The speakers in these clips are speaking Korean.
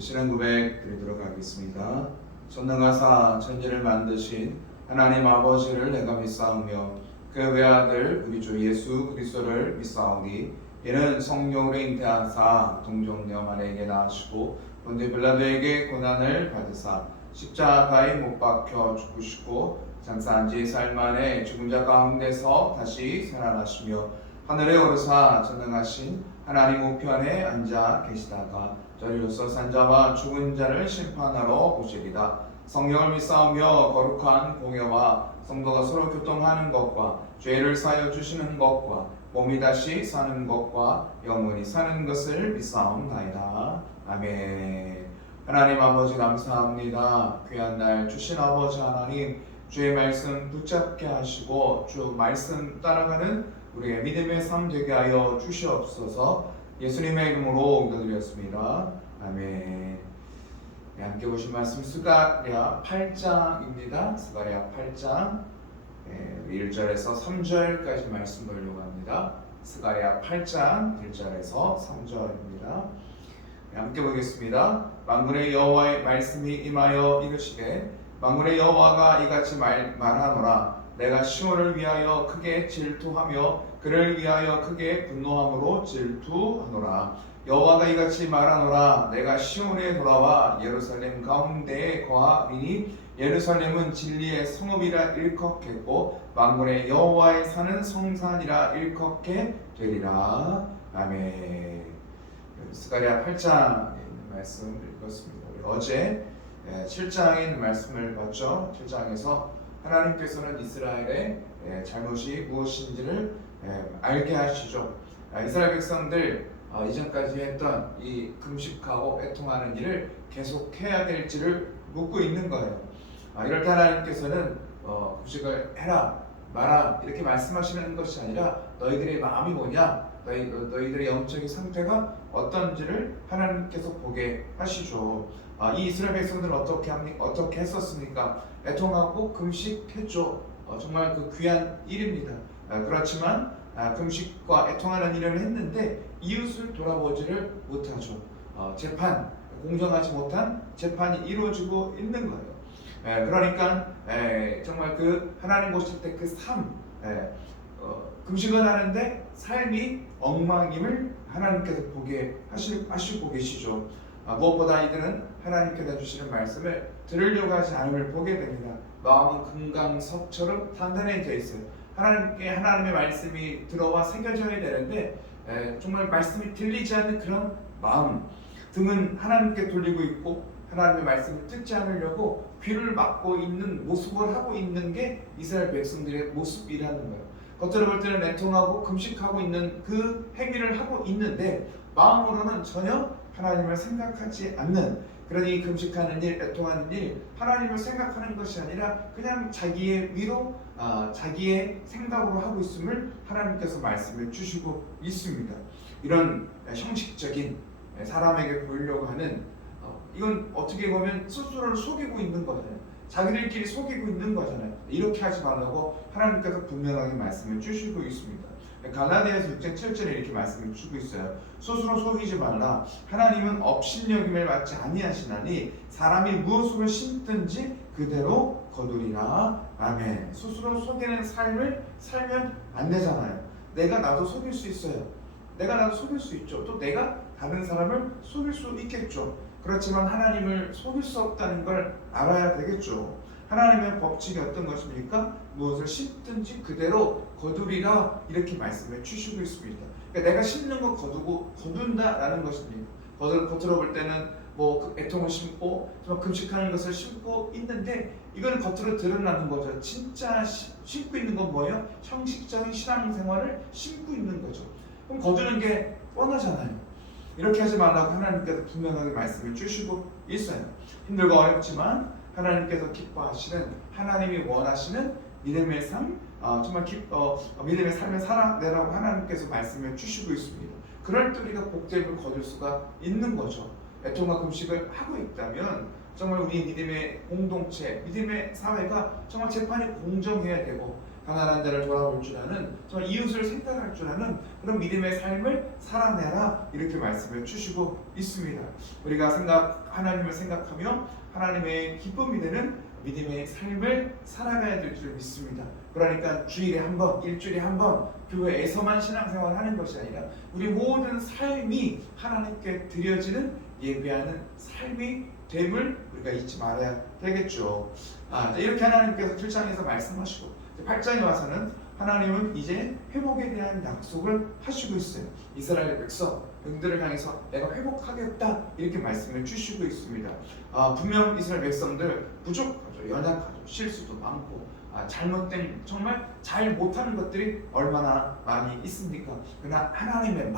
신앙 고백 드리도록 하겠습니다. 전능하사 천지를 만드신 하나님 아버지를 내가 믿사오며 그 외아들 우리 주 예수 그리스도를 믿사오니 이는 성령으로 잉태하사 동정녀 마리아에게 낳으시고 본디 빌라도에게 고난을 받으사 십자가에 못 박혀 죽으시고 장사한 지 사흘 만에 죽은 자 가운데서 다시 살아나시며 하늘에 오르사 전능하신 하나님 우편에 앉아 계시다가 저리로서 산자와 죽은 자를 심판하러 오시리다. 성령을 믿사오며 거룩한 공예와 성도가 서로 교통하는 것과 죄를 사하여 주시는 것과 몸이 다시 사는 것과 영원히 사는 것을 믿사옵나이다. 아멘. 하나님 아버지 감사합니다. 귀한 날 주신 아버지 하나님, 주의 말씀 붙잡게 하시고 주 말씀 따라가는 우리의 믿음의 삶 되게 하여 주시옵소서. 예수님의 이름으로 기도드렸습니다. 아멘. 네, 함께 보신 말씀 스가랴 8장입니다. 스가랴 8장 1절에서 3절까지 말씀 보려고 합니다. 스가랴 8장 1절에서 3절입니다. 네, 함께 보겠습니다. 만군의 여호와의 말씀이 임하여 이르시되 만군의 여호와가 이같이 말하노라. 내가 시온을 위하여 크게 질투하며 그를 위하여 크게 분노함으로 질투하노라. 여호와가 이같이 말하노라. 내가 시온에 돌아와 예루살렘 가운데에 거하리니 예루살렘은 진리의 성읍이라 일컫겠고 만군의 여호와의 산은 성산이라 일컫게 되리라. 아멘. 스가랴 8장에 있는 말씀을 읽었습니다. 어제 7장에 있는 말씀을 봤죠. 7장에서 하나님께서는 이스라엘의 잘못이 무엇인지를 알게 하시죠. 이스라엘 백성들 이전까지 했던 이 금식하고 애통하는 일을 계속해야 될지를 묻고 있는 거예요. 이럴 때 하나님께서는 금식을 해라 마라 이렇게 말씀하시는 것이 아니라 너희들의 마음이 뭐냐, 너희들의 영적인 상태가 어떤지를 하나님께서 보게 하시죠. 이 이스라엘 백성들은 어떻게 했었습니까? 애통하고 금식했죠. 정말 그 귀한 일입니다. 그렇지만 금식과 애통하는 일을 했는데 이웃을 돌아보지를 못하죠. 공정하지 못한 재판이 이루어지고 있는 거예요. 그러니까 정말 그 하나님 보실 때 그 삶, 금식은 하는데 삶이 엉망임을 하나님께서 보게 하시고 계시죠. 무엇보다 이들은 하나님께서 주시는 말씀을 들으려고 하지 않음을 보게 됩니다. 마음은 금강석처럼 단단해져 있어요. 하나님의 말씀이 들어와 새겨져야 되는데 정말 말씀이 들리지 않는 그런 마음, 등은 하나님께 돌리고 있고 하나님의 말씀을 듣지 않으려고 귀를 막고 있는 모습을 하고 있는 게 이스라엘 백성들의 모습이라는 거예요. 겉으로 볼 때는 애통하고 금식하고 있는 그 행위를 하고 있는데 마음으로는 전혀 하나님을 생각하지 않는, 그러니 금식하는 일, 애통하는 일, 하나님을 생각하는 것이 아니라 그냥 자기의 위로, 자기의 생각으로 하고 있음을 하나님께서 말씀을 주시고 있습니다. 이런 형식적인 사람에게 보이려고 하는 이건 어떻게 보면 스스로를 속이고 있는 거잖아요. 자기들끼리 속이고 있는 거잖아요. 이렇게 하지 말라고 하나님께서 분명하게 말씀을 주시고 있습니다. 갈라디아서 6장 7절에 이렇게 말씀을 주고 있어요. 스스로 속이지 말라. 하나님은 업신여김을 받지 아니하시나니 사람이 무엇으로 심든지 그대로 거두리라. 아멘. 스스로 속이는 삶을 살면 안 되잖아요. 나도 속일 수 있어요. 나도 속일 수 있죠. 또 내가 다른 사람을 속일 수 있겠죠. 그렇지만 하나님을 속일 수 없다는 걸 알아야 되겠죠. 하나님의 법칙이 어떤 것입니까? 무엇을 심든지 그대로 거두리라 이렇게 말씀을 주시고 있습니다. 그러니까 내가 심는 거 거둔다라는 것입니다. 겉으로 볼 때는 그 애통을 심고 금식하는 것을 심고 있는데 이건 겉으로 드러나는 거죠. 진짜 심고 있는 건 뭐예요? 형식적인 신앙생활을 심고 있는 거죠. 그럼 거두는 게 뻔하잖아요. 이렇게 하지 말라고 하나님께서 분명하게 말씀을 주시고 있어요. 힘들고 어렵지만 하나님께서 기뻐하시는, 하나님이 원하시는 믿음의 삶, 정말 믿음의 삶을 살아내라고 하나님께서 말씀을 주시고 있습니다. 그럴 때 우리가 복됨을 거둘 수가 있는 거죠. 애통과 금식을 하고 있다면 정말 우리 믿음의 공동체, 믿음의 사회가 정말 재판이 공정해야 되고 가난한 자를 돌아볼 줄 아는, 정말 이웃을 생각할 줄 아는 그런 믿음의 삶을 살아내라, 이렇게 말씀을 주시고 있습니다. 우리가 하나님을 생각하며 하나님의 기쁨이 되는 믿음의 삶을 살아가야 될 줄 믿습니다. 그러니까 주일에 한 번, 일주일에 한 번 교회에서만 신앙생활을 하는 것이 아니라 우리 모든 삶이 하나님께 드려지는 예배하는 삶이 됨을 우리가 잊지 말아야 되겠죠. 이렇게 하나님께서 7장에서 말씀하시고 8장에 와서는 하나님은 이제 회복에 대한 약속을 하시고 있어요. 이스라엘 백성들을 향해서 내가 회복하겠다, 이렇게 말씀을 주시고 있습니다. 분명 이스라엘 백성들 부족하죠, 연약하죠, 실수도 많고 잘못된, 정말 잘 못하는 것들이 얼마나 많이 있습니까? 그러나 하나님의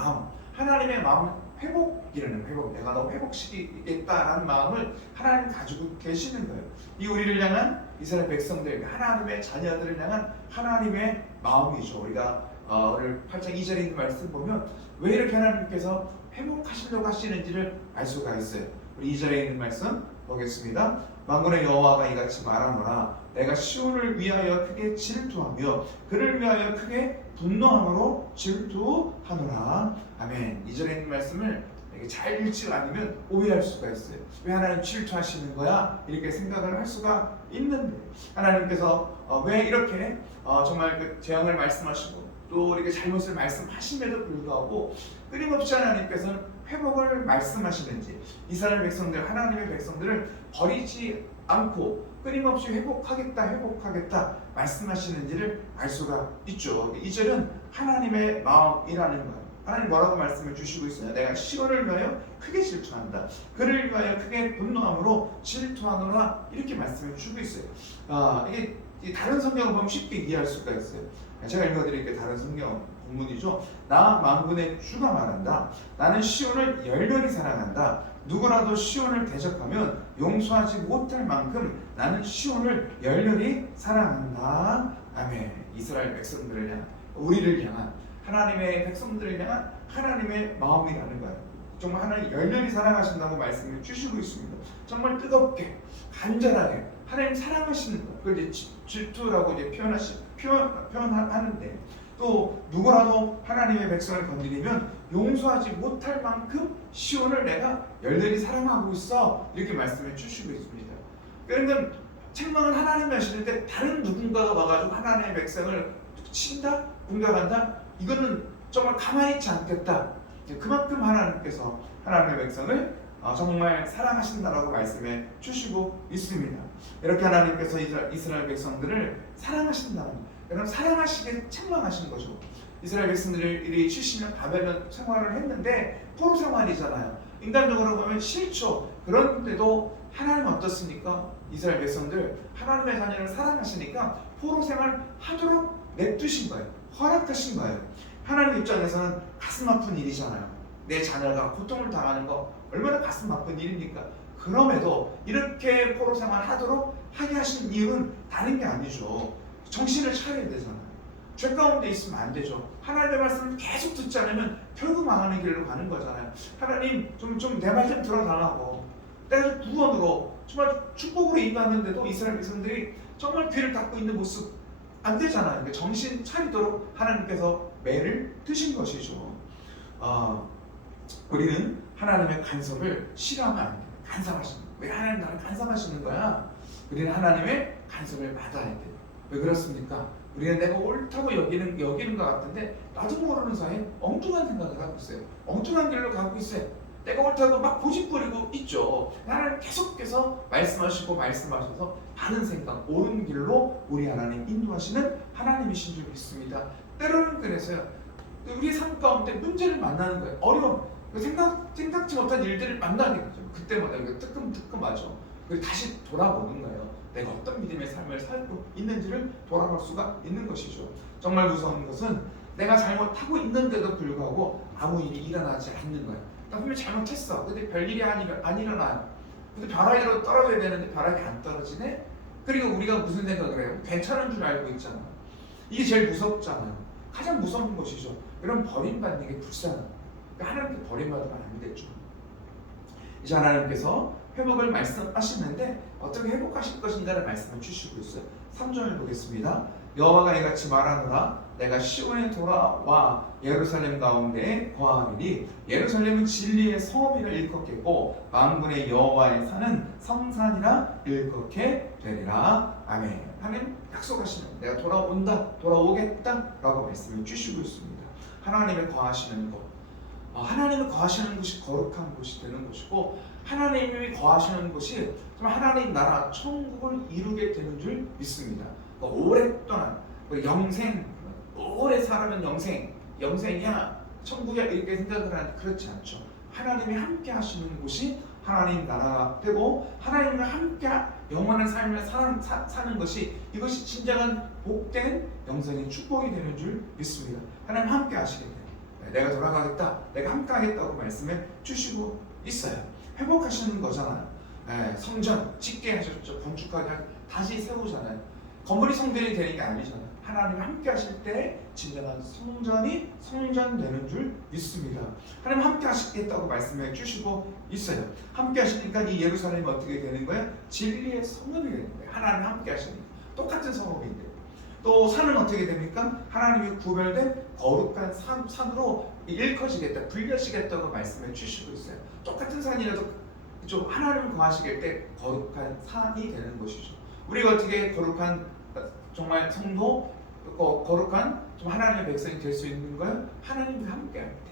마음 회복이라는 회복, 내가 너 회복시키겠다라는 마음을 하나님 가지고 계시는 거예요. 이 우리를 향한 이스라엘 백성들, 하나님의 자녀들을 향한 하나님의 마음이죠. 우리가 오늘 8장 2절에 있는 말씀 보면 왜 이렇게 하나님께서 회복하시려고 하시는지를 알 수가 있어요. 우리 2절에 있는 말씀 보겠습니다. 만군의 여호와가 이같이 말하노라, 내가 시온을 위하여 크게 질투하며 그를 위하여 크게 분노함으로 질투하노라. 아멘. 2절에 있는 말씀을 잘 읽지 않으면 오해할 수가 있어요. 왜 하나님 질투하시는 거야? 이렇게 생각을 할 수가 있는데, 하나님께서 왜 이렇게 정말 그 재앙을 말씀하시고 또 이렇게 잘못을 말씀하심에도 불구하고 끊임없이 하나님께서는 회복을 말씀하시는지, 이스라엘 백성들, 하나님의 백성들을 버리지 않고 끊임없이 회복하겠다 말씀하시는지를 알 수가 있죠. 2절은 하나님의 마음이라는 거예요. 하나님 뭐라고 말씀을 주시고 있어요? 내가 시온을 위하여 크게 질투한다, 그를 위하여 크게 분노함으로 질투하노라, 이렇게 말씀을 주고 있어요. 이게 다른 성경을 보면 쉽게 이해할 수가 있어요. 제가 읽어드릴게요. 다른 성경 본문이죠. 나 만군의 주가 말한다, 나는 시온을 열렬히 사랑한다, 누구라도 시온을 대적하면 용서하지 못할 만큼 나는 시온을 열렬히 사랑한다. 아멘. 이스라엘 백성들을 향한, 우리를 향한, 하나님의 백성들을 향한 하나님의 마음이라는 거예요. 정말 하나님 열렬히 사랑하신다고 말씀을 주시고 있습니다. 정말 뜨겁게, 간절하게 하나님 사랑하시는 것, 그걸 질투라고 표현하는데, 또 누구라도 하나님의 백성을 건드리면 용서하지 못할 만큼 시온을 내가 열렬히 사랑하고 있어, 이렇게 말씀을 주시고 있습니다. 그러니까 책망을 하나님이 하시는데 다른 누군가가 와가지고 하나님의 백성을 친다, 공격한다, 이거는 정말 가만히 있지 않겠다. 그만큼 하나님께서 하나님의 백성을 정말 사랑하신다라고 말씀해 주시고 있습니다. 이렇게 하나님께서 이스라엘 백성들을 사랑하신다는, 그럼 사랑하시게 책망하신 거죠. 이스라엘 백성들이 70년 바벨론 생활을 했는데 포로 생활이잖아요. 인간적으로 보면 싫죠. 그런데도 하나님 어떻습니까? 이스라엘 백성들 하나님의 자녀를 사랑하시니까 포로 생활 하도록 냅두신 거예요. 허락하신 거예요. 하나님 입장에서는 가슴 아픈 일이잖아요. 내 자녀가 고통을 당하는 거 얼마나 가슴 아픈 일입니까? 그럼에도 이렇게 포로 생활 하도록 하게 하신 이유는 다른 게 아니죠. 정신을 차려야 되잖아요. 죄 가운데 있으면 안 되죠. 하나님의 말씀을 계속 듣지 않으면 결국 망하는 길로 가는 거잖아요. 하나님 좀 내 말 좀 들어달라고, 내가 구원으로 정말 축복으로 임하는데도 이스라엘 백성들이 정말 귀를 닫고 있는 모습 안 되잖아요. 그러니까 정신 차리도록 하나님께서 매를 드신 것이죠. 우리는 하나님의 간섭을 싫어하면 안 돼요. 간섭하시는 거예요. 왜 하나님 나를 간섭하시는 거야? 우리는 하나님의 간섭을 받아야 돼요. 왜 그렇습니까? 우리는 내가 옳다고 여기는 것 같은데 나도 모르는 사이에 엉뚱한 생각을 하고 있어요. 엉뚱한 길로 가고 있어요. 내가 옳다고 막 고집부리고 있죠. 하나님 계속해서 말씀하셔서 바른 생각, 옳은 길로 우리 하나님 인도하시는 하나님이신 줄 믿습니다. 때로는 그래서요, 우리 삶 가운데 문제를 만나는 거예요. 어려운, 생각지 못한 일들을 만나는 거죠. 그때마다 이거 뜨끔뜨끔하죠. 그리고 다시 돌아보는 거예요. 내가 어떤 믿음의 삶을 살고 있는지를 돌아볼 수가 있는 것이죠. 정말 무서운 것은 내가 잘못하고 있는데도 불구하고 아무 일이 일어나지 않는 거예요. 나 분명히 잘못했어. 근데 별일이 안 일어나요. 근데 벼락이라도 떨어져야 되는데 벼락이 안 떨어지네? 그리고 우리가 무슨 생각을 해요? 괜찮은 줄 알고 있잖아요. 이게 제일 무섭잖아요. 가장 무서운 것이죠. 이런 버림받는 게 불쌍해요. 하나님께 버림받으면 안 되죠. 이제 하나님께서 회복을 말씀하시는데 어떻게 회복하실 것인가를 말씀을 주시고 있어요. 3절을 보겠습니다. 여호와가 이같이 말하노라 내가 시온에 돌아와 예루살렘 가운데 거하리니 예루살렘은 진리의 성읍이라 일컫겠고 만군의 여호와의 산은 성산이라 일컫게 되리라. 아멘. 하나님 약속하시는 내가 돌아오겠다 라고 말씀을 주시고 있습니다. 하나님의 거하시는 것, 하나님이 거하시는 곳이 거룩한 곳이 되는 것이고 하나님이 거하시는 곳이 하나님 나라 천국을 이루게 되는 줄 믿습니다. 오랫동안 영생, 오래 살아면 영생이야 천국이야 이렇게 생각을 하는데 그렇지 않죠. 하나님이 함께 하시는 곳이 하나님 나라가 되고 하나님과 함께 영원한 삶을 사는 것이 이것이 진정한 복된 영생의 축복이 되는 줄 믿습니다. 하나님 함께 하시게 돼요. 내가 돌아가겠다, 내가 함께 하겠다고 말씀해 주시고 있어요. 회복하시는 거잖아요. 성전 짓게 하셨죠. 건축하게 다시 세우잖아요. 건물이 성전이 되는 게 아니잖아요. 하나님이 함께 하실 때 진정한 성전이 성전되는 줄 믿습니다. 하나님 함께 하시겠다고 말씀해 주시고 있어요. 함께 하시니까 이 예루살렘이 어떻게 되는 거예요? 진리의 성읍이 되는 거예요. 하나님 함께 하시니까 똑같은 성읍인데 또 산은 어떻게 됩니까? 하나님이 구별된 거룩한 산으로 일컬어지겠다, 불려지겠다고 말씀해 주시고 있어요. 똑같은 산이라도 좀 하나님을 거하시길 때 거룩한 산이 되는 것이죠. 우리가 어떻게 거룩한 정말 성도, 거룩한 좀 하나님의 백성이 될 수 있는 거예요? 하나님과 함께 할 때.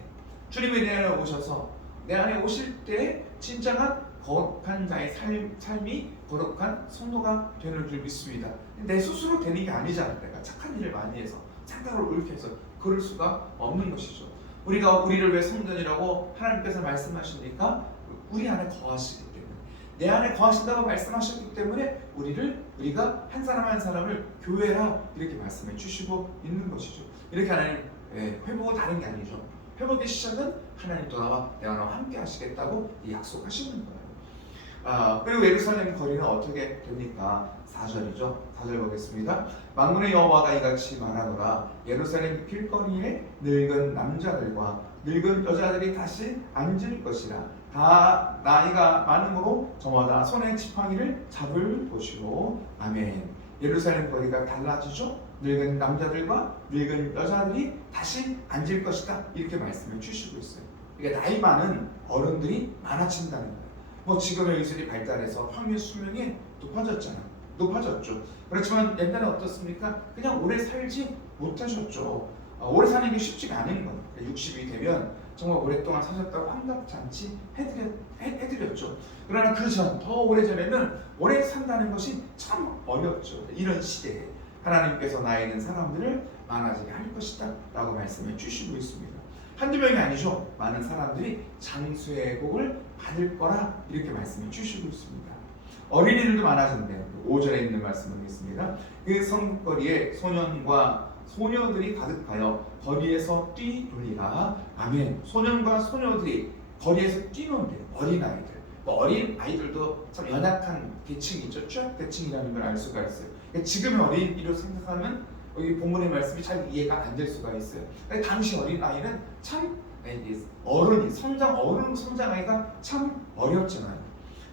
주님이 내 안에 오셔서 내 안에 오실 때 진정한 거룩한 자의 삶이 거룩한 성도가 되는 줄 믿습니다. 내 스스로 되는 게 아니잖아요. 내가 착한 일을 많이 해서 생각을 옳게 해서 그럴 수가 없는 것이죠. 우리를 왜 성전이라고 하나님께서 말씀하시니까 우리 안에 거하시기 때문에, 내 안에 거하신다고 말씀하셨기 때문에 우리가 한 사람 한 사람을 교회라 이렇게 말씀해 주시고 있는 것이죠. 이렇게 하나님 회복은 다른 게 아니죠. 회복의 시작은 하나님 돌아와 내가 너와 함께 하시겠다고 약속하시는 거예요. 그리고 예루살렘 거리는 어떻게 됩니까? 4절이죠. 4절 보겠습니다. 만군의 여호와가 이같이 말하노라 예루살렘 길거리에 늙은 남자들과 늙은 여자들이 다시 앉을 것이라. 다 나이가 많음으로 저마다 손에 지팡이를 잡을 것이로. 아멘. 예루살렘 거리가 달라지죠. 늙은 남자들과 늙은 여자들이 다시 앉을 것이다 이렇게 말씀을 주시고 있어요. 그러니까 나이 많은 어른들이 많아진다는 거예요. 뭐 지금의 의술이 발달해서 평균 수명이 높아졌죠. 그렇지만 옛날에 어떻습니까? 그냥 오래 살지 못하셨죠. 오래 사는 게 쉽지가 않은 거예요. 60이 되면 정말 오랫동안 사셨다고 환갑잔치 해드렸죠. 그러나 더 오래전에는 오래 산다는 것이 참 어렵죠. 이런 시대에 하나님께서 나이 든 사람들을 많아지게 할 것이다 라고 말씀해 주시고 있습니다. 한두 명이 아니죠. 많은 사람들이 장수의 복을 받을 거라 이렇게 말씀해 주시고 있습니다. 어린이들도 많아진대요. 5절에 있는 말씀 보겠습니다. 그 성거리에 소년과 소녀들이 가득하여 거리에서 뛰놀리라. 아멘. 소년과 소녀들이 거리에서 뛰노는데요. 어린아이들. 어린아이들도 참 연약한 계층이죠. 취약계층이라는 걸 알 수가 있어요. 지금의 어린이로 생각하면 여기 본문의 말씀이 잘 이해가 안 될 수가 있어요. 당시 어린아이는 참 어른 성장하기가 참 어렵잖아요.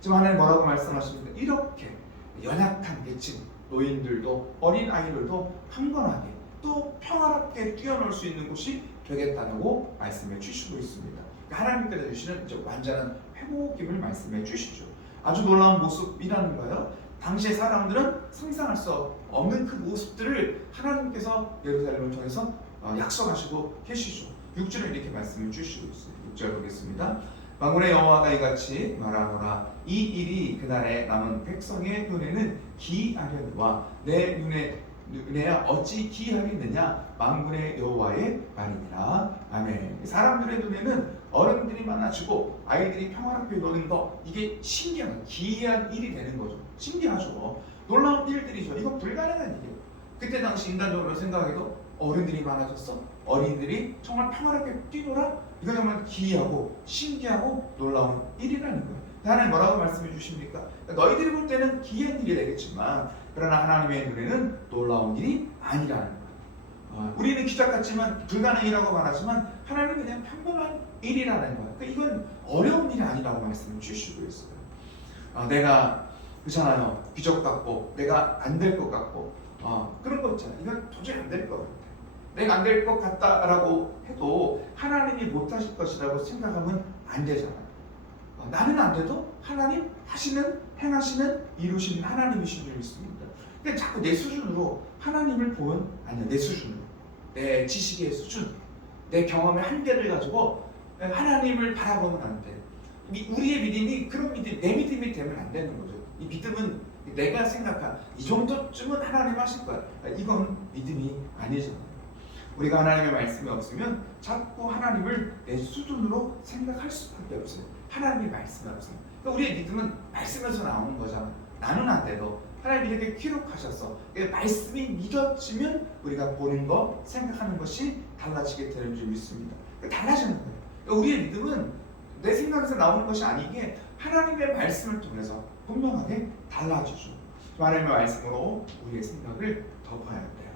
지금 하나님 뭐라고 말씀하십니까? 이렇게 연약한 계층 노인들도 어린아이들도 강건하게 또 평화롭게 뛰어놀 수 있는 곳이 되겠다고 말씀해 주시고 있습니다. 하나님께서 주시는 이제 완전한 회복임을 말씀해 주시죠. 아주 놀라운 모습이라는 거예요. 당시의 사람들은 상상할 수 없는 그 모습들을 하나님께서 예루살렘을 통해서 약속하시고 계시죠. 6절에 이렇게 말씀을 주시고 있어요. 6절 보겠습니다. 만군의 여호와가 이같이 말하노라 이 일이 그날에 남은 백성의 눈에는 기이하려니와 내 눈에야 어찌 기이하겠느냐 만군의 여호와의 말이니라. 아멘. 사람들의 눈에는 어른들이 많아지고 아이들이 평화롭게 노는 거 이게 신기한 기이한 일이 되는 거죠. 신기하죠. 놀라운 일들이죠. 이거 불가능한 일이에요. 그때 당시 인간적으로 생각해도 어른들이 많아졌어? 어린이들이 정말 평화롭게 뛰노라? 이거 정말 기이하고 신기하고 놀라운 일이라는 거예요. 하나님 뭐라고 말씀해 주십니까? 너희들이 볼 때는 기이한 일이 되겠지만 그러나 하나님의 눈에는 놀라운 일이 아니라는 거예요. 우리는 기적 같지만 불가능이라고 말하지만 하나님은 그냥 평범한 일이라는 거예요. 그러니까 이건 어려운 일이 아니라고 말씀을 주시고 있어요. 내가 그렇잖아요. 기적 같고 내가 안 될 것 같고 그런 거 있잖아요. 이건 도저히 안 될 것 같아. 내가 안 될 것 같다라고 해도 하나님이 못하실 것이라고 생각하면 안 되잖아요. 나는 안 돼도 하나님 하시는, 행하시는, 이루시는 하나님이신 줄 믿습니다. 근데 자꾸 내 수준으로 하나님을 보면 아니야. 내 수준으로, 내 지식의 수준, 내 경험의 한계를 가지고 하나님을 바라보면 안 돼. 우리의 믿음이 그런 믿음, 내 믿음이 되면 안 되는 거죠. 이 믿음은 내가 생각한 이 정도쯤은 하나님 하실 거야. 이건 믿음이 아니잖아요. 우리가 하나님의 말씀이 없으면 자꾸 하나님을 내 수준으로 생각할 수밖에 없어요. 하나님의 말씀이 없어요. 그러니까 우리의 믿음은 말씀에서 나오는 거잖아. 나는 안 돼도 하나님이 이렇게 기록하셨어. 말씀이 믿어지면 우리가 보는 거, 생각하는 것이 달라지게 되는 줄 믿습니다. 달라지는 거예요. 우리의 믿음은 내 생각에서 나오는 것이 아니게 하나님의 말씀을 통해서 분명하게 달라지죠. 하나님의 말씀으로 우리의 생각을 덮어야 돼요.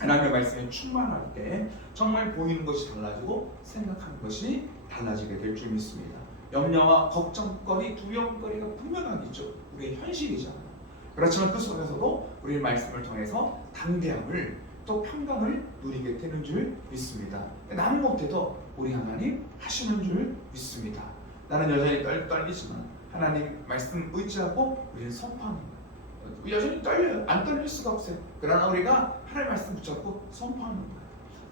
하나님의 말씀에 충만할 때 정말 보이는 것이 달라지고 생각하는 것이 달라지게 될 줄 믿습니다. 염려와 걱정거리, 두려움거리가 분명하게 있죠. 우리의 현실이잖아요. 그렇지만 그 속에서도 우리의 말씀을 통해서 담대함을 또 평강을 누리게 되는 줄 믿습니다. 나는 못해도 우리 하나님 하시는 줄 믿습니다. 나는 여전히 떨리지만 하나님 말씀 의지하고 우리는 선포하는 거예요. 여전히 떨려요. 안 떨릴 수가 없어요. 그러나 우리가 하나님 말씀 붙잡고 선포하는 거예요.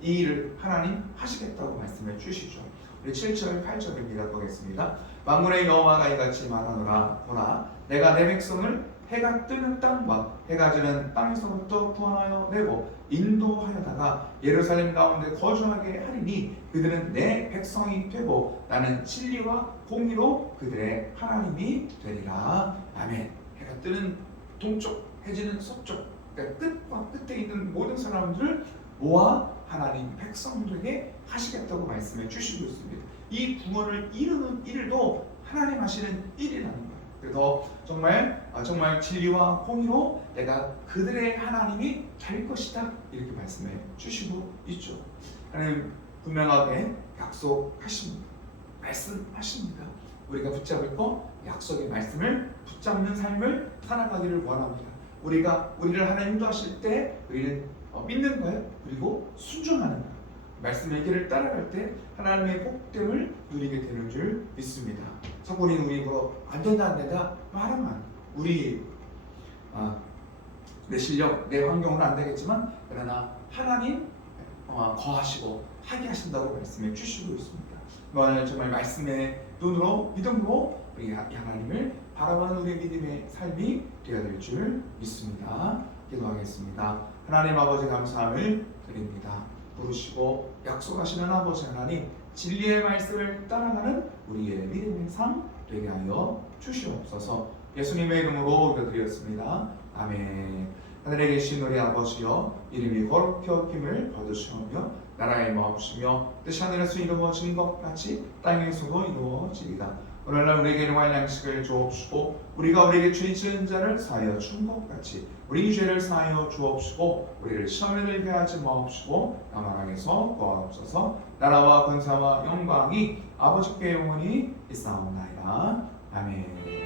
이 일을 하나님 하시겠다고 말씀해 주시죠. 우리 7절, 8절을 읽어보겠습니다. 만군의 여호와가 이같이 말하노라. 보라, 내가 내 백성을 해가 뜨는 땅과 해가 지는 땅에서부터 구원하여 내고 인도하여다가 예루살렘 가운데 거주하게 하리니 그들은 내 백성이 되고 나는 진리와 공의로 그들의 하나님이 되리라. 아멘. 해가 뜨는 동쪽, 해지는 서쪽, 그러니까 끝과 끝에 있는 모든 사람들을 모아 하나님 백성들에게 하시겠다고 말씀해 주시고 있습니다. 이 구원을 이루는 일도 하나님 하시는 일이라는 거예요. 그래서 정말 진리와 공의로 내가 그들의 하나님이 될 것이다, 이렇게 말씀해 주시고 있죠. 하나님 분명하게 약속하십니다. 말씀하십니다. 우리가 붙잡을 거, 약속의 말씀을 붙잡는 삶을 살아가기를 원합니다. 우리를 하나님 인도하실 때 우리는 믿는 거예요. 그리고 순종하는 거예요. 말씀의 길을 따라갈 때 하나님의 복됨을 누리게 되는 줄 믿습니다. 자꾸 우리는 우리 안 된다 말하면 내 실력, 내 환경은 안 되겠지만 그러나 하나님 거하시고 하게 하신다고 말씀해 주시고 있습니다. 정말 말씀의 눈으로, 믿음으로 우리 하나님을 바라보는 우리의 믿음의 삶이 되어야 될 줄 믿습니다. 기도하겠습니다. 하나님 아버지 감사함을 드립니다. 부르시고 약속하시는 아버지 하나님, 진리의 말씀을 따라가는 우리의 믿음의 삶 되게 하여 주시옵소서. 예수님의 이름으로 기도드렸습니다. 아멘. 하늘에 계신 우리 아버지여, 이름이 거룩히 여김을 받으시오며 나라의 마옵시며 뜻이 하늘에서 이루어진 것 같이 땅에서도 이루어지리다. 오늘날 우리에게 일용할 양식을 주옵시고 우리가 우리에게 죄 지은 자를 사하여 준 것 같이 우리 죄를 사하여 주옵시고 우리를 시험에 들게 하지 마옵시고 다만 악에서 구하옵소서. 나라와 권세와 영광이 아버지께 영원히 있사옵나이다. 아멘.